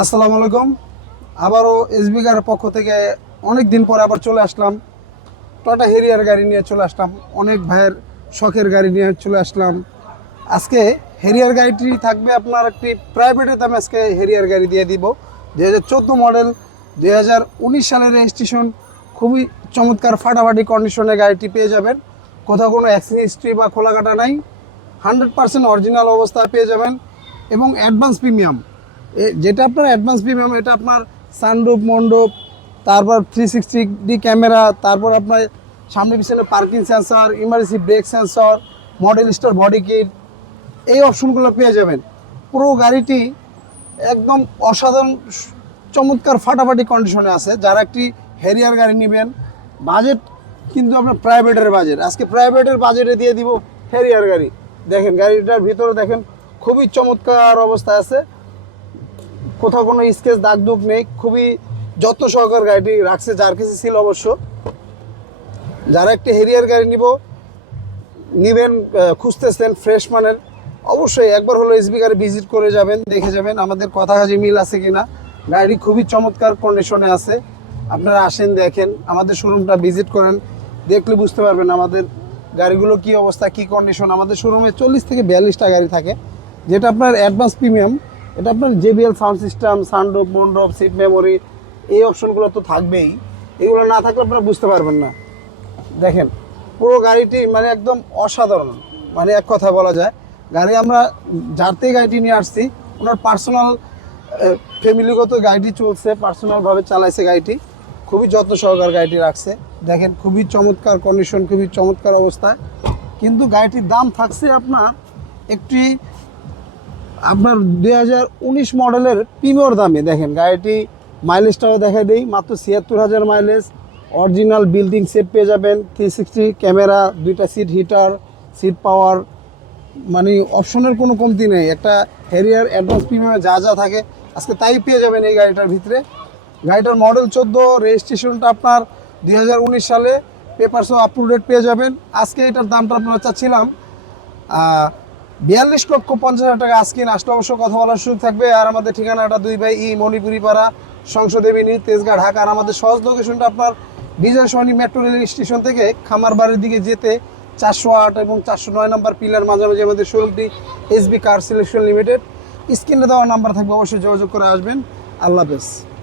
আসসালামু আলাইকুম। আবারও এসবি কারের পক্ষ থেকে অনেক দিন পরে আবার চলে আসলাম। টয়োটা হেরিয়ার গাড়ি নিয়ে চলে আসলাম। অনেক ভাইয়ের শখের গাড়ি নিয়ে চলে আসলাম। আজকে হেরিয়ার গাড়িটি থাকবে আপনার একটি প্রাইভেটের দামে। আজকে হেরিয়ার গাড়ি দিয়ে দিব 2014 মডেল, 2019 সালের রেজিস্ট্রেশন। খুবই চমৎকার ফাটাফাটি কন্ডিশনে গাড়িটি পেয়ে যাবেন। কোথাও কোনো অ্যাক্সিডেন্ট হিস্ট্রি বা খোলাকাটা নাই, 100% অরিজিনাল অবস্থায় পেয়ে যাবেন। এবং অ্যাডভান্স প্রিমিয়াম, যেটা আপনার অ্যাডভান্স প্রিমিয়াম, এটা আপনার সানরুফ মন্ডপ, তারপর 360 ক্যামেরা, তারপর আপনার সামনে পিছনে parking sensor, emergency break sensor, model star body kit, এই অপশনগুলো পেয়ে যাবেন। পুরো গাড়িটি একদম অসাধারণ চমৎকার ফাটাফাটি কন্ডিশনে আছে। যারা একটি হেরিয়ার গাড়ি নেবেন, বাজেট কিন্তু আপনার প্রাইভেটের বাজেট, আজকে প্রাইভেটের বাজেটে দিয়ে দিব হেরিয়ার গাড়ি। দেখেন গাড়িটার ভিতরে দেখেন খুবই চমৎকার অবস্থায় আছে, কোথাও কোনো স্কেচ দাগ দুগ নেই। খুবই যত্ন সহকার গাড়িটি রাখছে, যার কাছে ছিল অবশ্য। যারা একটি হেরিয়ার গাড়ি নেবেন খুঁজতেছেন ফ্রেশ মানের, অবশ্যই একবার হলো এসবি গাড়ি ভিজিট করে যাবেন, দেখে যাবেন আমাদের কথা কাজে মিল আছে কিনা। গাড়ি খুবই চমৎকার কন্ডিশনে আছে। আপনারা আসেন, দেখেন, আমাদের শোরুমটা ভিজিট করেন, দেখলে বুঝতে পারবেন আমাদের গাড়িগুলো কি অবস্থা, কি কন্ডিশন। আমাদের শোরুমে 40 থেকে 42টা গাড়ি থাকে, যেটা আপনার অ্যাডভান্স প্রিমিয়াম। এটা আপনার JBL সাউন্ড সিস্টেম, সানরুফ, মন্ডপ, সিট মেমোরি, এই অপশনগুলো তো থাকবেই। এগুলো না থাকলে আপনারা বুঝতে পারবেন না। দেখেন পুরো গাড়িটি মানে একদম অসাধারণ, মানে এক কথা বলা যায়। গাড়ি আমরা যার থেকে গাড়িটি নিয়ে আসছি, ওনার পার্সোনাল ফ্যামিলিগত গাড়িটি চলছে, পার্সোনালভাবে চালাইছে গাড়িটি। খুবই যত্ন সহকার গাড়িটি রাখছে। দেখেন খুবই চমৎকার কন্ডিশন, খুবই চমৎকার অবস্থায়। কিন্তু গাড়িটির দাম থাকছে আপনার একটি 2019 মডেলের প্রিমিয়র দামে। দেখেন গাড়িটি মাইলেজটাও দেখা দেই, মাত্র 76,000 মাইলেজ। অরিজিনাল বিল্ডিং সেট পেয়ে যাবেন, 360 ক্যামেরা, 2টা সিট হিটার, সিট পাওয়ার, মানে অপশনের কোনো কমতি নেই। একটা হেরিয়ার অ্যাডভান্স প্রিমিয়ামে যা যা থাকে আজকে তাই পেয়ে যাবেন এই গাড়িটার ভিতরে। গাড়িটার মডেল 14, রেজিস্ট্রেশনটা আপনার 2019 সালে, পেপারসও আপ টু ডেট পেয়ে যাবেন। আজকে এটার দামটা আপনারা চাচ্ছিলাম 42,50,000 টাকা। আজকে আসলে অবশ্য কথা বলার সুযোগ থাকবে। আর আমাদের ঠিকানাটা 2 বাই ই মণিপুরি পাড়া, সংসদেবিনী, তেজগাঁ, ঢাকা। আর আমাদের সহজ লোকেশনটা আপনার বিজয় সরণি মেট্রো রেল স্টেশন থেকে খামারবাড়ির দিকে যেতে 408 এবং 409 নম্বর পিলার মাঝামাঝি আমাদের শোরুমটি এসবি কার সিলেকশন লিমিটেড। স্ক্রিনে দেওয়া নাম্বার থাকবে, অবশ্যই যোগাযোগ করে আসবেন। আল্লাহ হাফেজ।